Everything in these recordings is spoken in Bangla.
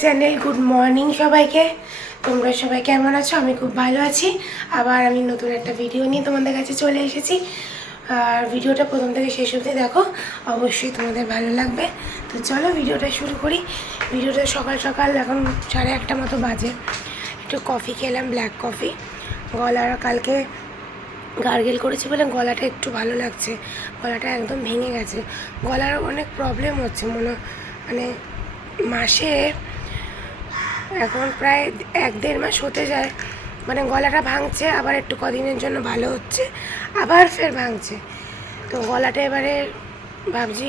চ্যানেল গুড মর্নিং সবাইকে। তোমরা সবাই কেমন আছো? আমি খুব ভালো আছি। আবার আমি নতুন একটা ভিডিও নিয়ে তোমাদের কাছে চলে এসেছি। আর ভিডিওটা প্রথম থেকে শেষ অবধি দেখো, অবশ্যই তোমাদের ভালো লাগবে। তো চলো ভিডিওটা শুরু করি। ভিডিওটা সকাল সকাল এখন 1:30 মতো বাজে। একটু কফি খেলাম, ব্ল্যাক কফি। গলার কালকে গার্গেল করেছি বলে গলাটা একটু ভালো লাগছে। গলাটা একদম ভেঙে গেছে, গলার অনেক প্রবলেম হচ্ছে মানে মাসে এখন প্রায় 1-1.5 মাস হতে যায়। মানে গলাটা ভাঙছে, আবার একটু কদিনের জন্য ভালো হচ্ছে, আবার ফের ভাঙছে। তো গলাটা এবারে ভাবছি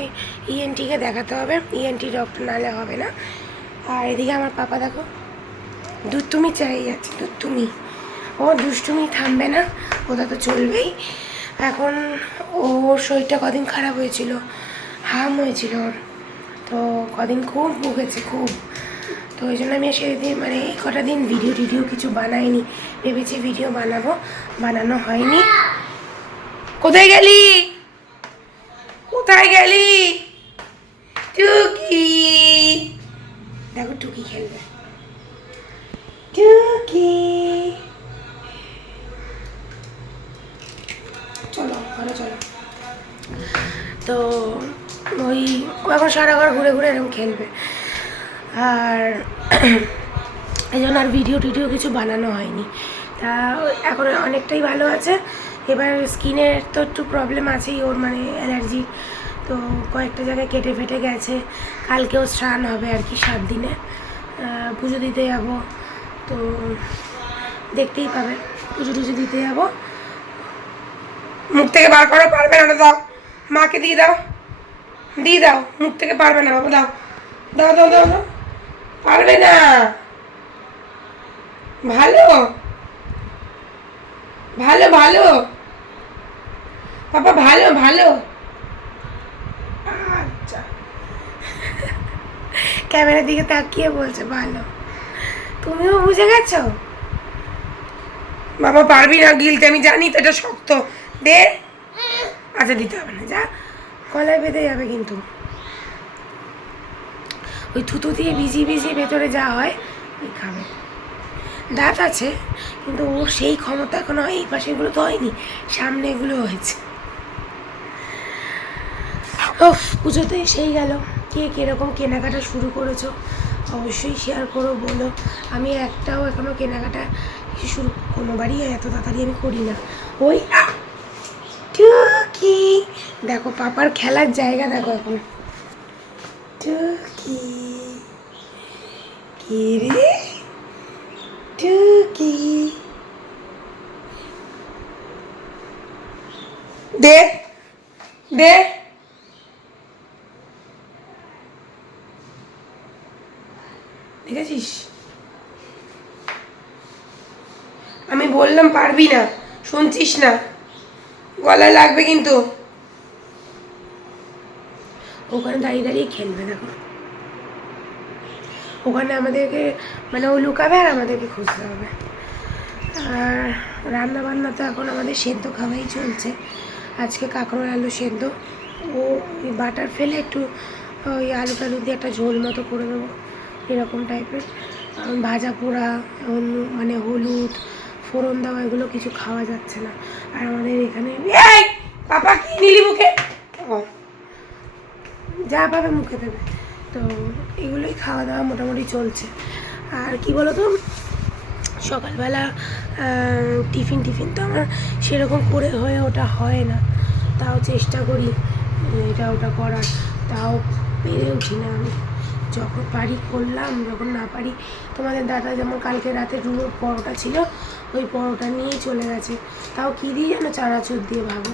ইএনটিকে দেখাতে হবে, ইএনটি ডক্টর নাহলে হবে না। আর এদিকে আমার পাপা দেখো দুষ্টুমি চালিয়ে যাচ্ছে, দুষ্টুমি। ও দুষ্টুমি থামবে না, ওটা তো চলবেই। এখন ওর শরীরটা কদিন খারাপ হয়েছিল, হাম হয়েছিল ওর, তো কদিন খুব ভুগেছে খুব। তো ওই জন্য আমি সেদিন মানে এই কটা দিন ভিডিও কিছু বানাইনি। ভেবেছি ভিডিও বানাবো, বানানো হয়নি। কোথায় গেলি, কোথায় গেলি টুকি? দেখো টুকি খেলবে, টুকি চলো ঘরে চলো। তো ওই এখন সারা ঘর ঘুরে ঘুরে এরকম খেলবে। আর এই জন্য আর ভিডিও কিছু বানানো হয়নি। তা এখন অনেকটাই ভালো আছে। এবার স্কিনের তো একটু প্রবলেম আছেই ওর, মানে অ্যালার্জি। তো কয়েকটা জায়গায় কেটে ফেটে গেছে। কালকেও স্নান হবে আর কি 7 দিনে, পুজো দিতে যাবো। তো দেখতেই পাবে, পুজো দিতে যাবো। মুখ থেকে বার করো, পারবে না, দাও মাকে দিয়ে দাও, মুখ থেকে পারবে না বাবা, দাও দাও দাও দাও দাও, পারবে না। ভালো ভালো ভালো পাপা, ভালো ভালো। আচ্ছা, ক্যামেরার দিকে তাকিয়ে বলছে ভালো। তুমিও বুঝে গেছো বাবা, পারবি না গিলতে, আমি জানি তো এটা শক্ত। দে, আচ্ছা দিতে হবে না, যা গলায় বেঁধে যাবে কিন্তু। ওই থুতু দিয়ে ভিজিয়ে ভেতরে যা হয় ওই খাবে। দাঁত আছে কিন্তু ওর সেই ক্ষমতা এখনো এই পাশেগুলো তো হয়নি, সামনে এগুলো হয়েছে। ও পুজোতে এসেই গেল। কে কীরকম কেনাকাটা শুরু করেছো অবশ্যই শেয়ার করো, বলো। আমি একটাও এখনও কেনাকাটা শুরু কোনোবারই এত তাড়াতাড়ি আমি করি না। ওই টুকি দেখো, পাপার খেলার জায়গা দেখো এখন। টুকি কি রে, টুকি দে দে, দেখেছিস আমি বললাম পারবি না, শুনছিস না, গলায় লাগবে কিন্তু। ওখানে দাঁড়িয়ে খেলবে দেখো, ওখানে আমাদেরকে মানে ও লুকাবে আর আমাদেরকে খুঁজতে হবে। আর রান্না বান্না তো এখন আমাদের সেদ্ধ খাওয়াই চলছে। আজকে কাঁকরোল আলু সেদ্ধ, ও বাটার ফেলে একটু ওই আলু টালু দিয়ে একটা ঝোল মতো করে দেবো, এরকম টাইপের। ভাজা পোড়া মানে হলুদ ফোড়ন দেওয়া এগুলো কিছু খাওয়া যাচ্ছে না। আর আমাদের এখানে পাপা কি নিলি মুখে, যা পাবে মুখে দেবে। তো এগুলোই খাওয়া দাওয়া মোটামুটি চলছে। আর কি বলো তো, সকালবেলা টিফিন তো আমার সেরকম করে হয়ে ওটা হয় না, তাও চেষ্টা করি এটা ওটা করার, তাও পেরে উঠি না আমি। যখন পারি করলাম, যখন না পারি, তোমাদের দাদা যেমন কালকে রাতে রুমোর পরোটা ছিল, ওই পরোটা নিয়েই চলে গেছে। তাও কী দিয়ে যেন চানাচুর দিয়ে, ভাবো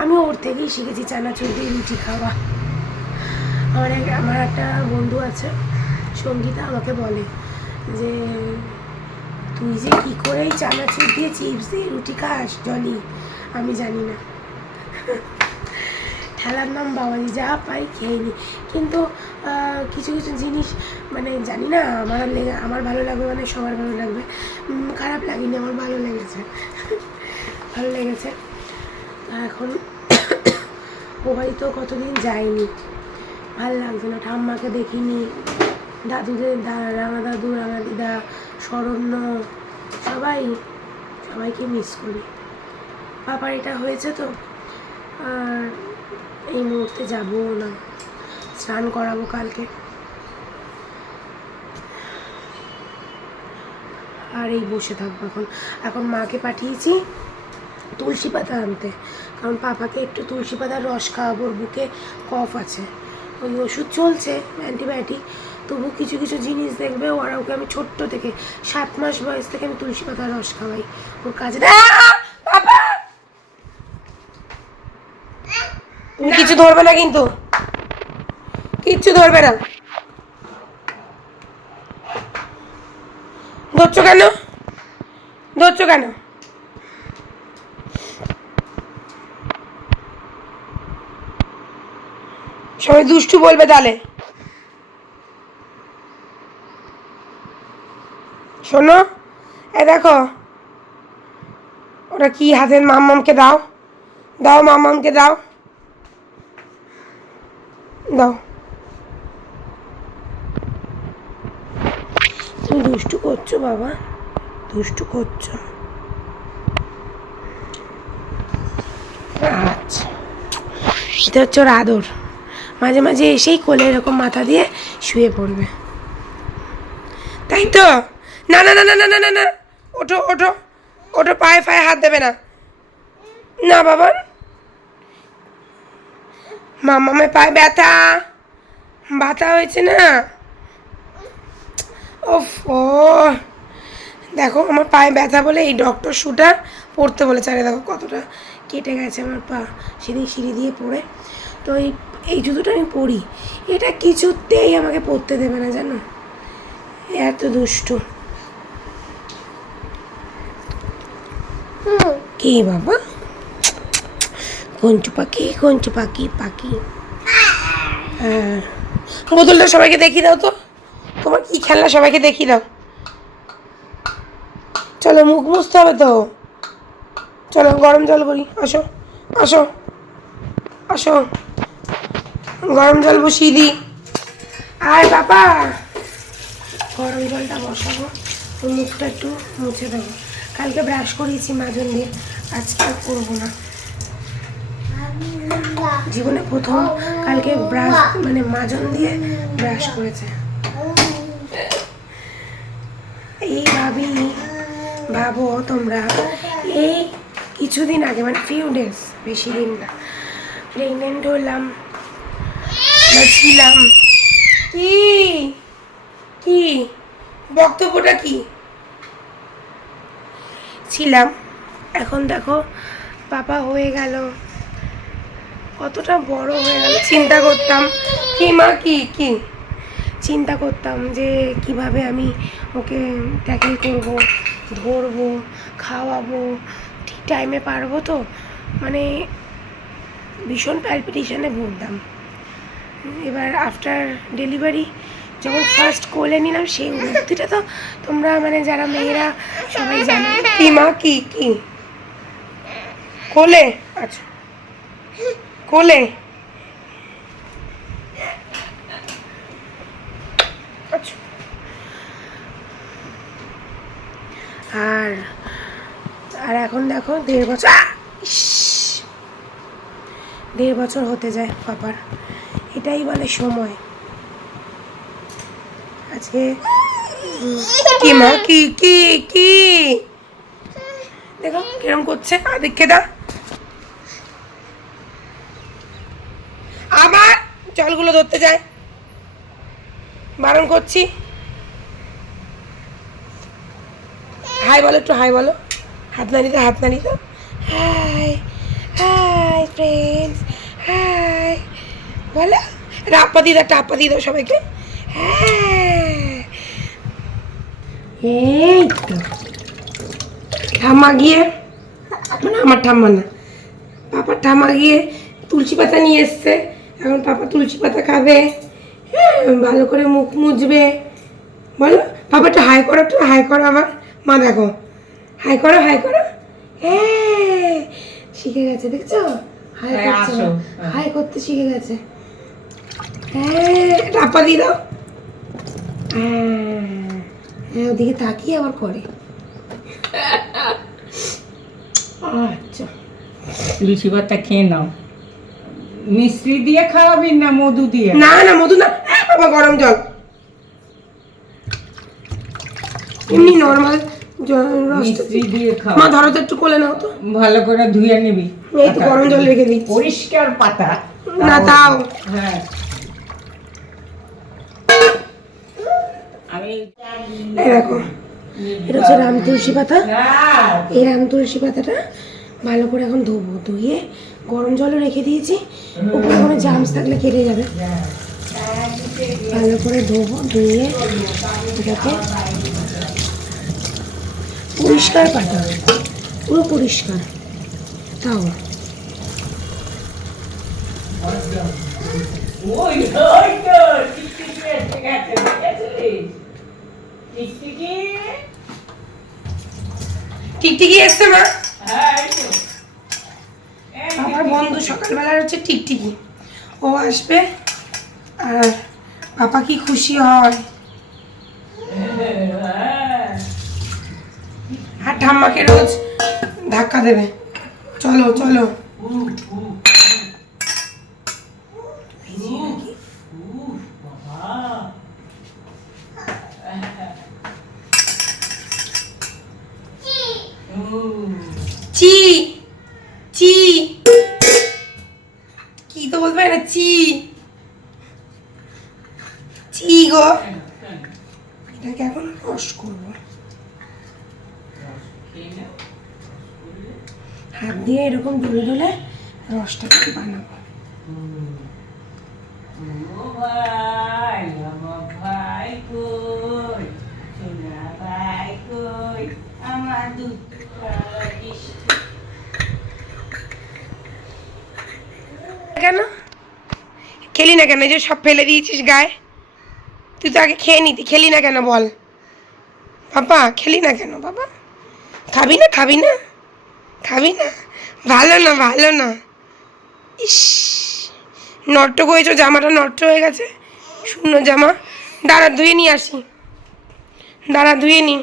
আমি ওর থেকেই শিখেছি চানাচুর দিয়ে রুটি খাওয়া। আমার একটা বন্ধু আছে সঙ্গীতা, আমাকে বলে যে তুই যে কী করে এই চানাচুর দিয়ে চিপস দিয়ে রুটি খাস জলি, আমি জানি না। ঠেলার নাম বাবাজি, যা পাই খেয়ে নিই। কিন্তু কিছু জিনিস মানে জানি না, আমার ভালো লাগবে মানে সবার ভালো লাগবে, খারাপ লাগেনি, আমার ভালো লেগেছে। এখন ও বাড়ি তো কতদিন যায়নি, ভাল লাগছে না, ঠাম্মাকে দেখিনি, দাদুদের রাঙা দাদু, রাঙা দিদা, শরণ্য, সবাইকে মিস করি। পাপার এটা হয়েছে তো, আর এই মুহূর্তে যাবো না, স্নান করাবো কালকে। আর এই বসে থাকবো এখন মাকে পাঠিয়েছি তুলসী পাতা আনতে, কারণ পাপাকে একটু তুলসী পাতার রস খাওয়াবো, বুকে কফ আছে, ওই ওষুধ চলছে অ্যান্টিবায়োটিক, তবু কিছু কিছু জিনিস দেখবে, ওরা ওকে আমি ছোট্ট থেকে 7 মাস বয়স থেকে আমি তুলসী পাতার রস খাওয়াই, ওর কাজে। তুমি কিছু ধরবে না, কিন্তু কিচ্ছু ধরবে না। ধরছো কেন? সবাই দুষ্টু বলবে তাহলে। শোনো, দেখো ওটা কি হাতের, মাম্মামকে দাও, মাম্মামকে দাও। তুমি দুষ্টু করছো বাবা, দুষ্টু করছো। আচ্ছা, এটা হচ্ছে ওর আদর, মাঝে মাঝে এসেই কোলে এরকম মাথা দিয়ে শুয়ে পড়বে, তাই তো? না না না না না না না, ওঠো ওঠো ওঠো, পায়ে হাত দেবে না, না বাবা। মামামের পায়ে ব্যথা হয়েছে না? ওফ, ও দেখো আমার পায়ে ব্যথা বলে এই ডক্টর শুটা পড়তে বলেছে। আরে দেখো কতটা কেটে গেছে আমার পা, সেদিন সিঁড়ি দিয়ে পড়ে। তো এই জুতোটা আমি পরি, এটা কিছুতেই আমাকে পরতে দেবে না, জানো, এত দুষ্টু। কি বাবা, কঞ্চু পাখি। হ্যাঁ, বোতলটা সবাইকে দেখিয়ে দাও তো, তোমার কি খেলনা সবাইকে দেখিয়ে দাও। চলো, মুখ মুছতে হবে তো, চলো গরম জল করি, আসো গরম জল বসিয়ে দিই। আয় বাবা, গরম জলটা বসাবো, তো মুখটা একটু মুছে দেবো। কালকে ব্রাশ করিয়েছি মাজন দিয়ে, আজকে আর করবো না, জীবনে প্রথম কালকে ব্রাশ মানে মাজন দিয়ে ব্রাশ করেছে। ভাবো তোমরা, এই কিছুদিন আগে, মানে ফিউ ডেজ, বেশি দিন না, প্রেগনেন্ট হলাম বা ছিলাম। কি বক্তব্যটা কি ছিলাম, এখন দেখো পাপা হয়ে গেল, কতটা বড় হয়ে গেল। চিন্তা করতাম কি মা, কি চিন্তা করতাম যে কিভাবে আমি ওকে ট্যাকেল করব, ধরবো, খাওয়াবো, ঠিক টাইমে পারবো তো, মানে ভীষণ প্যালপিটেশনে ভুগতাম। এবার আফটার ডেলিভারি যখন ফার্স্ট কোলে নিলাম, সেই অনুভূতিটা তো তোমরা মানে যারা মেয়েরা সবাই জানো। কি মা, কি কোলে? আচ্ছা, কোলে। আচ্ছা, আর এখন দেখো 1.5 বছর হতে যায় পাপার, এটাই বলে সময়। আজকে কি মা, কি দেখো কিরম করছে, দেখে দা, আবার জলগুলো ধরতে যায়, বারণ করছি। হাই বলো, একটু হাই বলো, হাত নাড়ি দাও, হাই ফ্রেন্ডস, হাই বলো, টাপ্পা দিয়ে দাও সবাইকে। হ্যাঁ, এই তো ঠাম্মা গিয়ে, মানে আমার ঠাম্মা না, পাপার ঠাম্মা গিয়ে তুলসী পাতা নিয়ে এসছে, এখন পাপা তুলসী পাতা খাবে, হ্যাঁ, ভালো করে মুখ মুছবে। বলো পাপাটা হাই করো আমার মা, দেখো হাই করো, হ্যাঁ শিখে গেছে, দেখছো, হাই করতে শিখে গেছে। হ্যাঁ টাপা দিয়ে দাও। হ্যাঁ ওদিকে তাকিয়ে আবার করে। আচ্ছা তুলসী পাতা খেয়ে নাও। মিশ্রি দিয়ে খাওয়াবি না মধু দিয়ে? না না মধু না বাবা, গরম জল, এমনি নর্মাল মিশ্রি দিয়ে খাও। মা ধরো তো একটু কোলে নাও তো, ভালো করে ধুয়ে নিবি। এই তো গরম জল রেখে দিচ্ছি। পরিষ্কার পাতা না তাও হ্যাঁ। আমি এই দেখো, এটা হচ্ছে রাম তুলসী পাতা। এই রাম তুলসী পাতাটা ভালো করে এখন ধোবো, ধুয়ে গরম জলে রেখে দিয়েছি। উপরে কোনো জামস থাকলে কেটে যাবে। ভালো করে ধোবো, ধুয়ে এটাকে পরিষ্কার পাতা, পুরো পরিষ্কার। তাও টিকটিকি এসছে মা, আমার বন্ধু সকালবেলার হচ্ছে টিকটিকি, ও আসবে আর পাপা কি খুশি হয়। আর ঠাম্মাকে রোজ ধাক্কা দেবে, চলো চলো। চি চি কি তো বলবে না, চি চি গো। এটাকে এখন রস করবো, হাত দিয়ে এরকম ডলে ডলে রসটাকে বানাবো। কেন খেলি না কেন? এই যে সব ফেলে দিয়েছিস গায়ে, তুই তো আগে খেয়ে নিতি, খেলি না কেন বল পাপা? খেলি না কেন বাবা? খাবি না খাবি না খাবি না? ভালো না ভালো না। ইস নষ্ট হয়েছ, জামাটা নষ্ট হয়ে গেছে, শূন্য জামা। দাঁড়া ধুয়ে নিয়ে আসি, দাঁড়া ধুয়ে নি।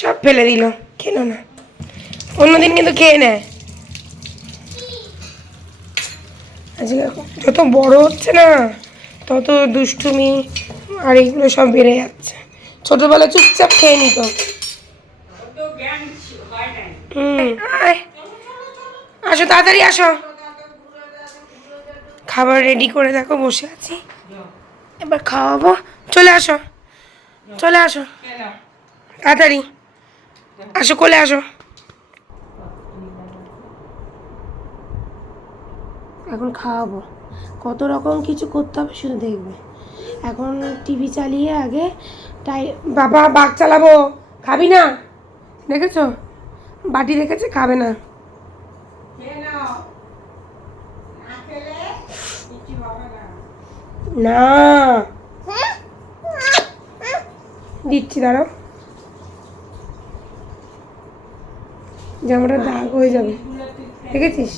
সব ফেলে দিল, খেলো না। অন্যদিন কিন্তু খেয়ে নেয়। আজকে যত বড় হচ্ছে না তত দুষ্টুমি আর এইগুলো সব বেড়ে যাচ্ছে। ছোটবেলায় চুপচাপ খেয়ে নিত। আসো তাড়াতাড়ি আসো, খাবার রেডি করে দেখো, বসে আছি, এবার খাওয়াবো। চলে আসো চলে আসো তাড়াতাড়ি আসো, কোলে আসো। এখন খাওয়াবো, কত রকম কিছু করতে হবে শুধু দেখবে। এখন টিভি চালিয়ে আগে তাই বাবা বাঘ চালাবো, খাবি না? দেখেছো বাটি রেখেছে, খাবে না। না দিচ্ছি, দাঁড়াও, জামাটা দাগ হয়ে যাবে, দেখেছিস?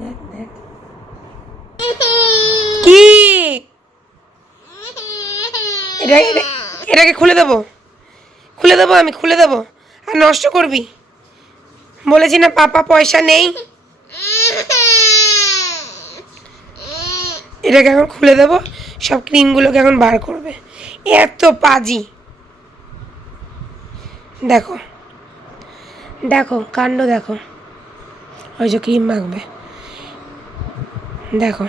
দেখ দেখ কি এটাকে খুলে দেবো, খুলে দেবো, আমি খুলে দেবো। আর নষ্ট করবি বলেছি না, পাপা পয়সা নেই। এটাকে এখন খুলে দেবো, সব ক্রিমগুলোকে এখন বার করবে। এত পাজি, দেখো দেখো কাণ্ড দেখো, ওই যে ক্রিম মাখবে, দেখো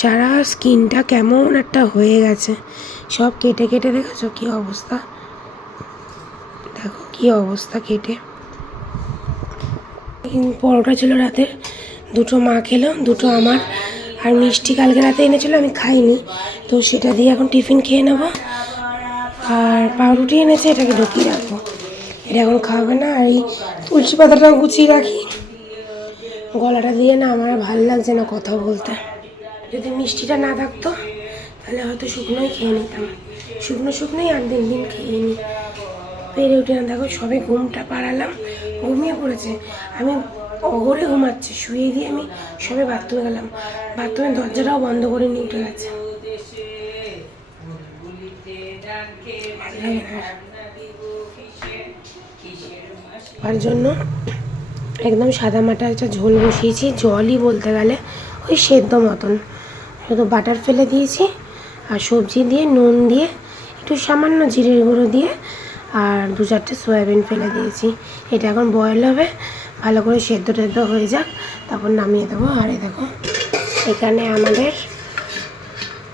সারা স্কিনটা কেমন একটা হয়ে গেছে, সব কেটে কেটে, দেখেছো কি অবস্থা? দেখো কি অবস্থা কেটে। পরোটা ছিল রাতের, দুটো মা খেলো, দুটো আমার, আর মিষ্টি কালকে রাতে এনেছিল, আমি খাইনি, তো সেটা দিয়ে এখন টিফিন খেয়ে নেবো। আর পাউরুটি এনেছে, এটাকে ঢুকিয়ে রাখবো, এটা এখন খাবে না। আর এই তুলসী পাতাটাও গুছিয়ে রাখি, গলাটা দিয়ে না আমার ভালো লাগছে না কথা বলতে। যদি মিষ্টিটা না থাকতো তাহলে হয়তো শুকনোই খেয়ে নিতাম, শুকনোই আর দিন খেয়ে নিই, পেরে উঠে না। দেখো সবে ঘুমটা পাড়ালাম, ঘুমিয়ে পড়েছে। আমি অগরে ঘুমাচ্ছি, শুয়ে দিয়ে আমি সবে বাথরুমে গেলাম, বাথরুমের দরজাটাও বন্ধ করে নিয়ে উঠে গেছে। তার জন্য একদম সাদা মাটা একটা ঝোল বসিয়েছি, জলই বলতে গেলে ওই সেদ্ধ মতন, শুধু বাটার ফেলে দিয়েছি আর সবজি দিয়ে নুন দিয়ে একটু সামান্য জিরের গুঁড়ো দিয়ে আর 2-4টে সয়াবিন ফেলে দিয়েছি। এটা এখন বয়েল হবে, ভালো করে সেদ্ধ টেদ্ধ হয়ে যাক, তারপর নামিয়ে দেবো। আর এই দেখো এখানে আমাদের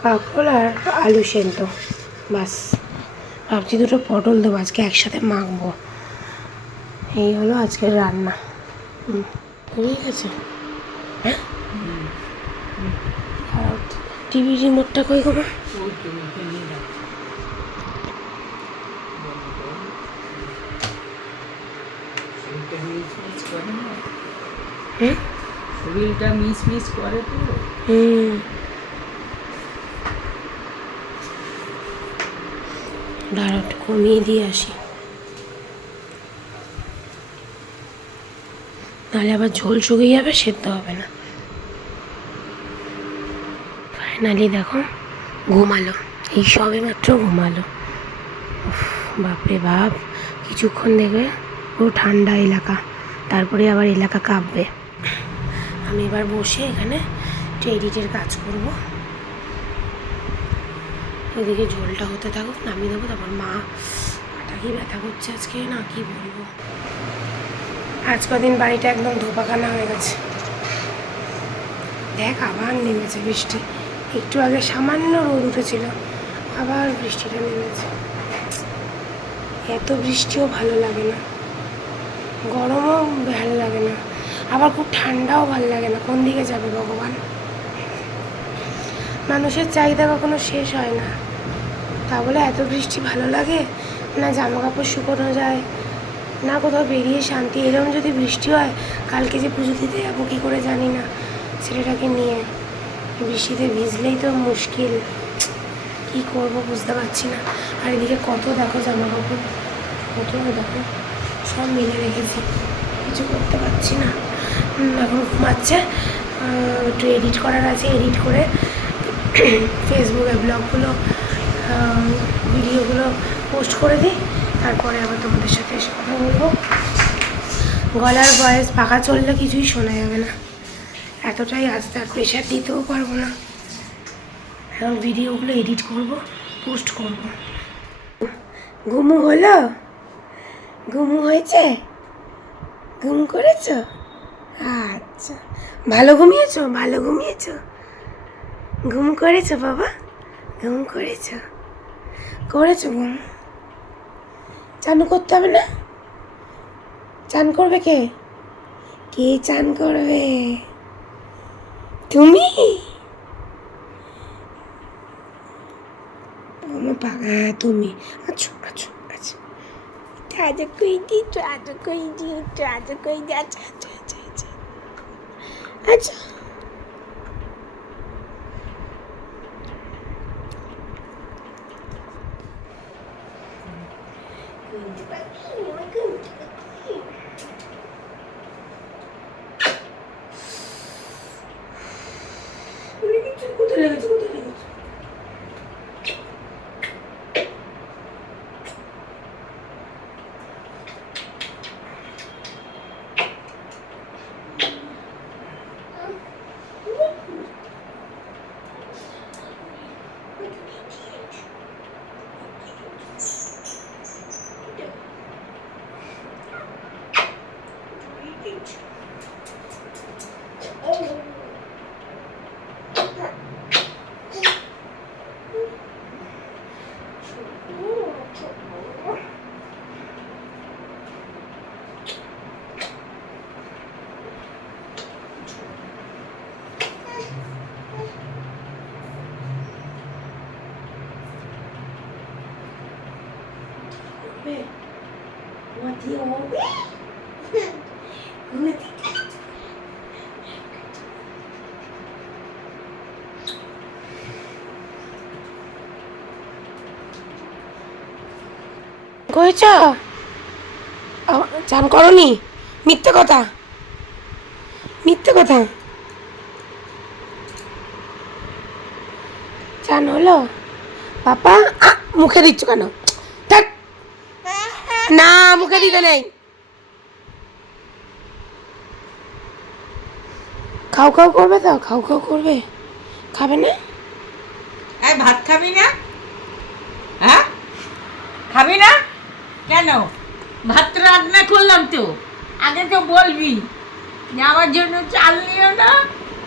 কাঁকরোল আর আলু সেদ্ধ, বাস। ভাবছি দুটো পটল দেবো আজকে একসাথে মাখবো। এই হলো আজকের রান্না। ঠিক আছে, হ্যাঁ। টিভি রিমোটটা কই গো? শরীরটা মিস করে তো। দাঁড়াও কমিয়ে দিয়ে আসি, নাহলে আবার ঝোল শুকিয়ে যাবে, সেদ্ধ হবে না। ফাইনালি দেখো ঘুমালো, এই সবে মাত্র ঘুমালো। বাপরে বাপ, কিছুক্ষণ দেখবে পুরো ঠান্ডা এলাকা, তারপরে আবার এলাকা কাঁপবে। আমি এবার বসে এখানে একটু এডিটের কাজ করব। এদিকে ঝোলটা হতে থাকুক, নামিয়ে দেবো। তারপর মা পাটা কি ব্যথা করছে আজকে, না কি বলবো। আজ কদিন বাড়িটা একদম ধোপাখানা হয়ে গেছে। দেখ আবার নেমেছে বৃষ্টি, একটু আগে সামান্য রোদ উঠেছিল, আবার বৃষ্টিটা নেমেছে। এত বৃষ্টিও ভালো লাগে না, গরমও ভালো লাগে না, আবার খুব ঠান্ডাও ভালো লাগে না। কোন দিকে যাবে ভগবান? মানুষের চাহিদা কখনো শেষ হয় না, তা বলে এত বৃষ্টি ভালো লাগে না? জামা কাপড় শুকোনো যায় না, কোথাও বেরিয়ে শান্তি। এরকম যদি বৃষ্টি হয়, কালকে যে পুজো দিতে যাবো কী করে জানি না, ছেলেটাকে নিয়ে বৃষ্টিতে ভিজলেই তো মুশকিল, কী করবো বুঝতে পারছি না। আর এদিকে কত দেখো জামা কাপড়, কত দেখো সব মিলে রেখেছি, কিছু করতে পারছি না। এখন ঘুমাচ্ছে, একটু এডিট করার আছে, এডিট করে ফেসবুকে ব্লগগুলো ভিডিওগুলো পোস্ট করে দিই, তারপরে আবার তোমাদের সাথে এসে কথা বলবো। গলার ভয়েস পাখা চললে কিছুই শোনা যাবে না, এতটাই আস্তে, আর প্রেশার দিতেও পারবো না। এখন ভিডিওগুলো এডিট করব, পোস্ট করব। ঘুমু হলো? ঘুমু হয়েছে? ঘুম করেছো? আচ্ছা, ভালো ঘুমিয়েছো? ভালো ঘুমিয়েছো? ঘুম করেছো বাবা? ঘুম করেছো? করেছো ঘুম? চান করতে হবে না? চান করবে কে? কে চান করবে? তুমি? আমার পাগা তুমি? আচ্ছা আচ্ছা আচ্ছা, আচ্ছা কই দিচ্ছ, আচ্ছা কই দিচ্ছ, আচ্ছা কই দি, আচ্ছা আচ্ছা আচ্ছা আচ্ছা আচ্ছা। কোথায় লেগেছে, কোথায় লেগেছে? ঘুমাতে হবে, ঘুমাতে। করেছ? চান করনি? মিথ্যে কথা, মিথ্যে কথা। চান হলো? পাপা মুখে দিচ্ছ কেন? থাক না, মুখে দিতে নেই। খাও খাও করবে তো, খাও খাও করবে, খাবে না? এই ভাত খাবি না? হ্যাঁ, খাবি না কেন? ভাত রান্না করলাম তো, আগে তো বলবি যে আমার জন্য চাল নিও না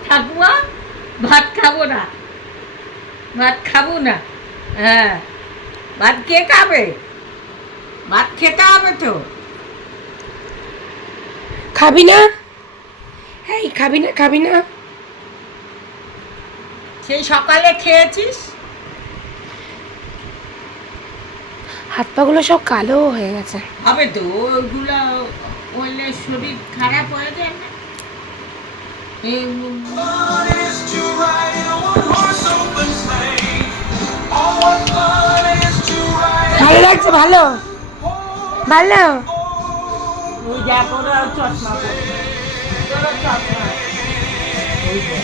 ঠাকুমা, ভাত খাবো না, ভাত খাবো না। হ্যাঁ, ভাত কে খাবে? ভাত খেতে হবে তো। খাবি না? এই খাবি না, খাবি না? সেই সকালে খেয়েছিস। হাত পাগুলো সব কালো হয়ে গেছে। হবে তো, ওইগুলো হলে শরীর খারাপ হয়ে যায় না? ভালো লাগছে? ভালো ভালো। ওই যা করে চশমা পরে, তোরও চশমা। ওই যে।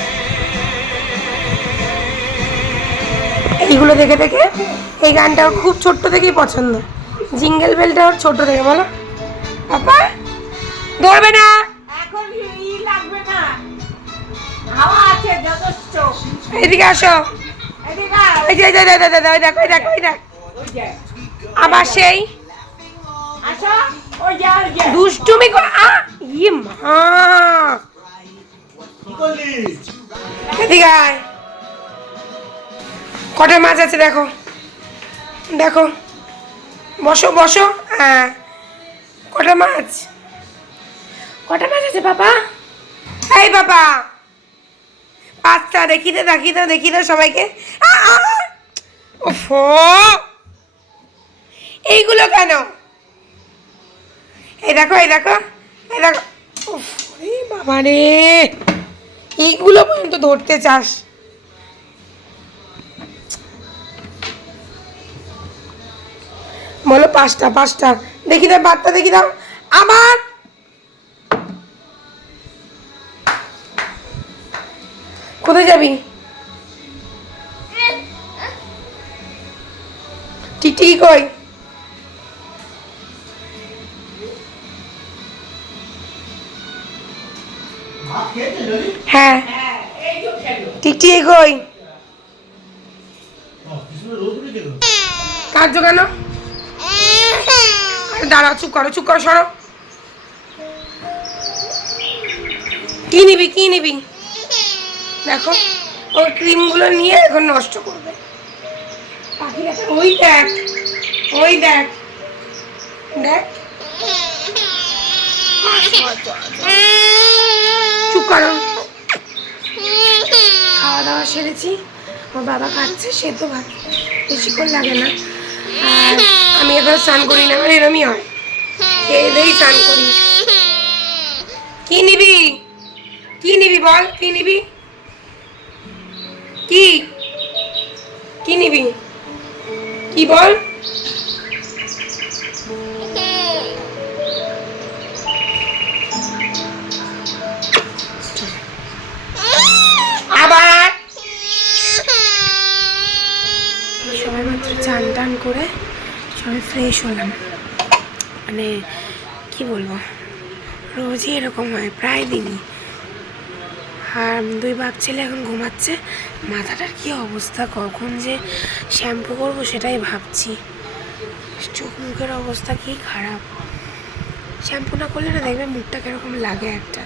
এইগুলো দেখে দেখে এই গানটা ওর খুব ছোট্ট থেকেই পছন্দ। জিঙ্গেল বেলটা ওর ছোট থেকে। বলো পাপা, ধরবে না। এখন লাগবে না, হাওয়া আছে যথেষ্ট। এদিকে আসো। এদিকে আয়। ওই যে ওই দেখ ওই দেখ ওই দেখ ওই দেখ, ওই যে, আবার সেই আসো। ওই যে, ওই যে। দুষ্টুমি ইয়ে মা, এদিকে আয়। কটা মাছ আছে দেখো, দেখো, বসো বসো। হ্যাঁ, কটা মাছ, কটা মাছ আছে বাবা? এই বাবা, পাঁচটা। দেখি দে দেখি দাও, দেখি দাও সবাইকে। ওফো, এইগুলো কেন? এই দেখো এই দেখো এই দেখো। উফ, রে বাবা রে, এইগুলো পর্যন্ত ধরতে চাস? বলো পাঁচটা, পাঁচটা। দেখি দাও বার্তা, দেখি দাও আমার। কোথায় যাবি? টিকটিকি কই? হ্যাঁ, টিকটিকি কই? কাঁদছো কেন? আরে দাঁড়াও, চুপ করো, চুপ করো, সরো। কি নিবি, কি নিবি? দেখো, ওই ক্রিমগুলো নিয়ে এখন নষ্ট করবে। পাখি দেখা, ওই দেখ, ওই দেখ, দেখ। চুপ করো। খাওয়া দাওয়া সেরেছি, আমার বাবা খাচ্ছে, সে তো ভাত বেশিক্ষণ লাগে না। আর আমি এখন স্নান করি না, আমার এরমই হয়, খেয়ে দিয়েই স্নান করি। কি নিবি, কি নিবি বল, কি নিবি? কি কি নিবি, কি বল? আবার সবাই মাত্র চান টান করে সবাই ফ্রেশ হলাম। মানে কি বলবো, রোজই এরকম হয়, প্রায় দিনই। আর দুই বাপ ছেলে এখন ঘুমাচ্ছে। মাথাটার কি অবস্থা, কখন যে শ্যাম্পু করবো সেটাই ভাবছি। চোখ মুখের অবস্থা কি খারাপ। শ্যাম্পু না করলে না দেখবে মুখটা কিরকম লাগে একটা।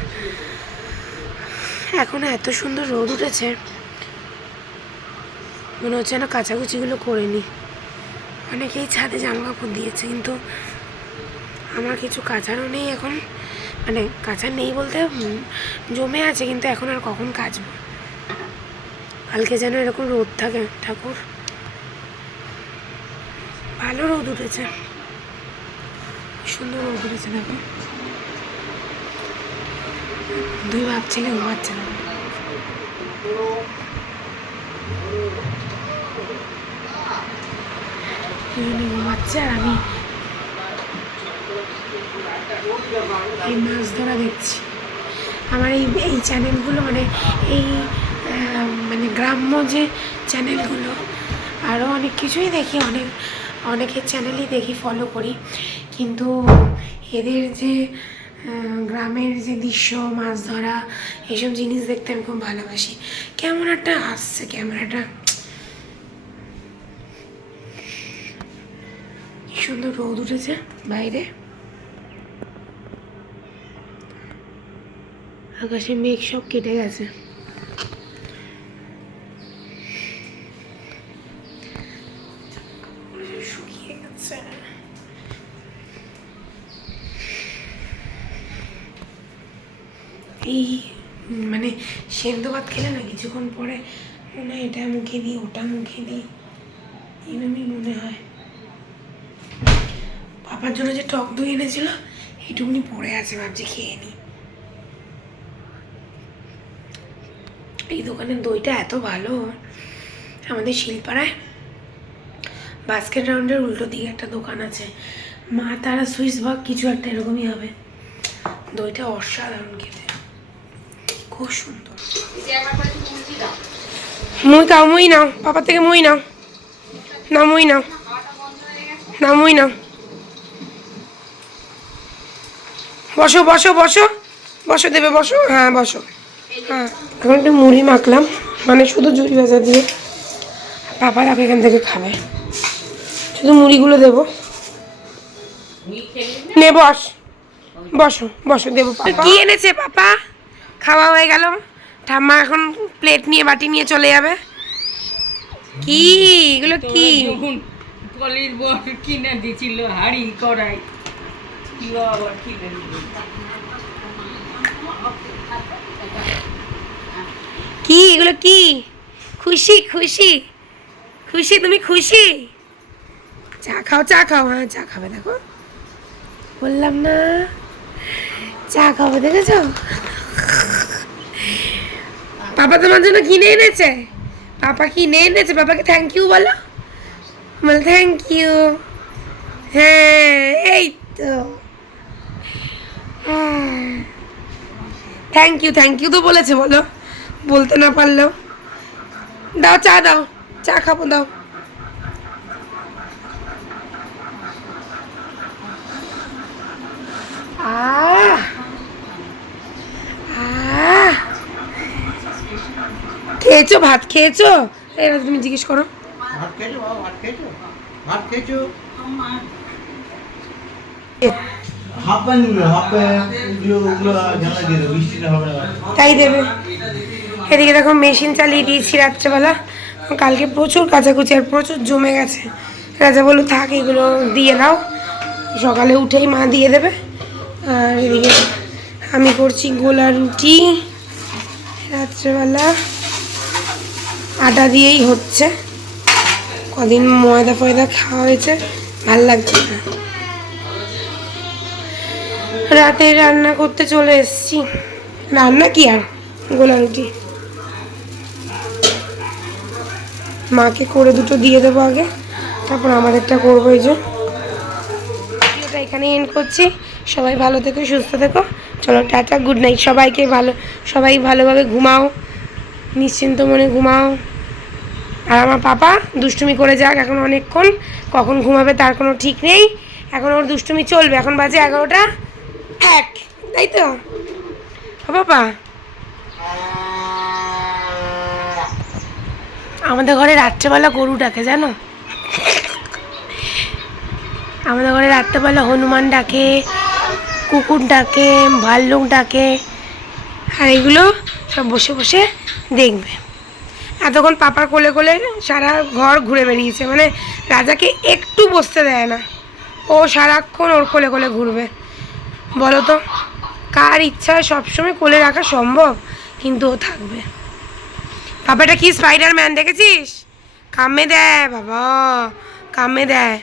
এখন এত সুন্দর রোদ উঠেছে, মনে হচ্ছে না কাচাকুচিগুলো করে নি। অনেকেই ছাদে জামা কাপড় দিয়েছে, কিন্তু আমার কিছু কাচারও নেই এখন। মানে কাচার নেই বলতে জমে আছে, কিন্তু এখন আর কখন কাচবো। কালকে যেন এরকম রোদ থাকে ঠাকুর। ভালো রোদ উঠেছে, সুন্দর রোদ উঠেছে। দেখো দুই বাপ ছেলে ঘুমাচ্ছে না, দুজনে ঘুমাচ্ছে আর আমি এই মাছ ধরা দেখছি। আমার এই এই চ্যানেলগুলো মানে এই মানে গ্রাম্য যে চ্যানেলগুলো, আরও অনেক কিছুই দেখি, অনেকের চ্যানেলই দেখি, ফলো করি, কিন্তু এদের যে গ্রামের যে দৃশ্য, মাছ ধরা, এইসব জিনিস দেখতে আমি খুব ভালোবাসি। কেমন একটা আসছে ক্যামেরাটা, কি সুন্দর রোদ উঠেছে বাইরে, আকাশে মেঘ সব কেটে গেছে। শুকিয়ে গেছে। এই মানে সেদ্ধ ভাত খেলে না কিছুক্ষণ পরে মনে হয় এটা মুখে দিই, ওটা মুখে দিই, এরকমই মনে হয়। পাপার জন্য যে টক দই এনেছিল এইটুকুনি পড়ে আছে, ভাবছি খেয়ে নিই। এই দোকানের দইটা এত ভালো। আমাদের শিলপাড়ায় বাস্কেট রাউন্ডের উল্টো দিকে একটা দোকান আছে, মা তারা সুইস ভাগ কিছু একটা এরকমই হবে। দইটা অসাধারণ খেতে, খুব সুন্দর। মুই খাও, মুই নাও, পাপার থেকে মুই নাও, না মুই নাও, না মুই নাও। বসো বসো বসো বসো, দেবে বসো, হ্যাঁ বসো। হ্যাঁ, এখন একটু মুড়ি মাখলাম, মানে শুধু ঝুড়ি ভাজা দিয়ে। পাপা তাকে এখান থেকে খাবে, শুধু মুড়িগুলো দেবো। নে বস, বসো বসো, দেবো। কি এনেছে পাপা? খাওয়া হয়ে গেল, ঠাম্মা এখন প্লেট নিয়ে বাটি নিয়ে চলে যাবে। কি এগুলো? কি কলির বর কিনে দিছিল হাড়ি কড়াই, কি আবার কিনে দিল? কি এগুলো? কি খুশি খুশি খুশি? তুমি খুশি? চা খাও, চা খাও। হ্যাঁ চা খাবে, দেখো বললাম না চা খাবে, দেখেছো? পাপা তোমার জন্য কিনে এনেছে, পাপা কিনে এনেছে। পাপাকে থ্যাংক ইউ বলো, বল থ্যাংক ইউ। হ্যাঁ এই তো, থ্যাংক ইউ, থ্যাংক ইউ তো বলেছে, বলো, বলতে না পারলেও। দাও চা, দাও চা খাবো, দাও। আহ আহ, খেয়েছো? ভাত খেয়েছো? এবার তুমি জিজ্ঞেস করো। ভাত খেয়েছো বাবা? ভাত খেয়েছো? ভাত খেয়েছো? হাফ প্যান্ট নিবে, হাফ প্যান্ট ওগুলো জানা দিয়ে দেবে, বৃষ্টিটা হবে না। তাই দেবে। এদিকে দেখো মেশিন চালিয়ে দিয়েছি রাত্রেবেলা, কালকে প্রচুর কাচাকুচি আর প্রচুর জমে গেছে। রাজা বললো থাক, এগুলো দিয়ে দাও, সকালে উঠেই মা দিয়ে দেবে। আর এদিকে আমি করছি গোলা রুটি, রাত্রেবেলা আটা দিয়েই হচ্ছে। কদিন ময়দা ফয়দা খাওয়া হয়েছে, ভাল লাগছে না। রাতে রান্না করতে চলে এসেছি। রান্না কি আর, গোলা রুটি। মাকে করে দুটো দিয়ে দেবো আগে, তারপর আমাদেরটা করবো। এই যে ভিডিওটা এখানে এন্ড করছি। সবাই ভালো থেকো, সুস্থ থেকো। চলো টাটা, গুড নাইট সবাইকে। সবাই ভালোভাবে ঘুমাও, নিশ্চিন্ত মনে ঘুমাও। আর আমার পাপা দুষ্টুমি করে যাক এখন অনেকক্ষণ, কখন ঘুমাবে তার কোনো ঠিক নেই। এখন ওর দুষ্টুমি চলবে। এখন বাজে 11টা 1, তাই তো পাপা? আমাদের ঘরে রাত্রেবেলা গরু ডাকে, জানো? আমাদের ঘরে রাত্রেবেলা হনুমান ডাকে, কুকুর ডাকে, ভাল্লুক ডাকে। আর এগুলো সব বসে বসে দেখবে। এতক্ষণ পাপার কোলে কোলে সারা ঘর ঘুরে বেরিয়েছে, মানে রাজাকে একটু বসতে দেয় না, ও সারাক্ষণ ওর কোলে কোলে ঘুরবে। বলো তো, কার ইচ্ছা সবসময় কোলে রাখা সম্ভব? কিন্তু ও থাকবে। পাপাটা কি স্পাইডারম্যান দেখেছিস? কামে দেয় বাবা, কামে দেয়।